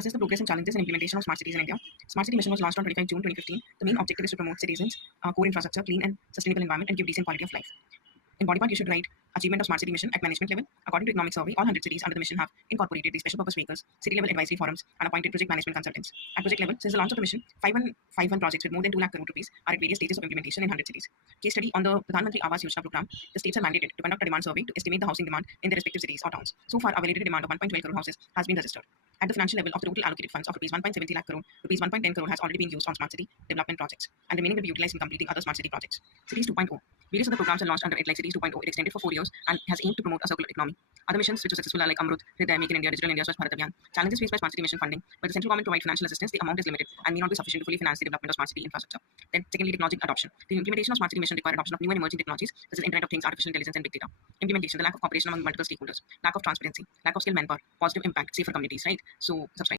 assess the progress and challenges and implementation of smart cities in India. Smart City mission was launched on 25 June 2015. The main objective is to promote citizens' core infrastructure, clean and sustainable environment, and give decent quality of life. In body part, you should write achievement of smart city mission at management level. According to economic survey, all 100 cities under the mission have incorporated these special purpose vehicles, city level advisory forums, and appointed project management consultants. At project level, since the launch of the mission, 5151 projects with more than 2 lakh crore rupees are at various stages of implementation in 100 cities. Case study on the Pradhan Mantri Awas Yojana program, the states are mandated to conduct a demand survey to estimate the housing demand in their respective cities or towns. So far, a validated demand of 1.12 crore houses has been registered. At the financial level, of the total allocated funds of rupees 1.70 lakh crore, rupees 1.10 crore has already been used on smart city development projects, and remaining will be utilized in completing other smart city projects. Cities 2.0. Various other programs are launched under it, like Cities 2.0. It extended for 4 years and has aimed to promote a circular economy. Other missions which are successful are like Amrut, Hriday, Make in India, Digital India, Swachh Bharat Abhiyan. Challenges faced by smart city mission funding: but the central government provides financial assistance, the amount is limited and may not be sufficient to fully finance the development of smart city infrastructure. Then, secondly, technological adoption. The implementation of smart city mission requires adoption of new and emerging technologies such as Internet of Things, artificial intelligence, and big data. Implementation: the lack of cooperation among multiple stakeholders, lack of transparency, lack of skilled manpower, positive impact, safer communities. Right. So, subscribe.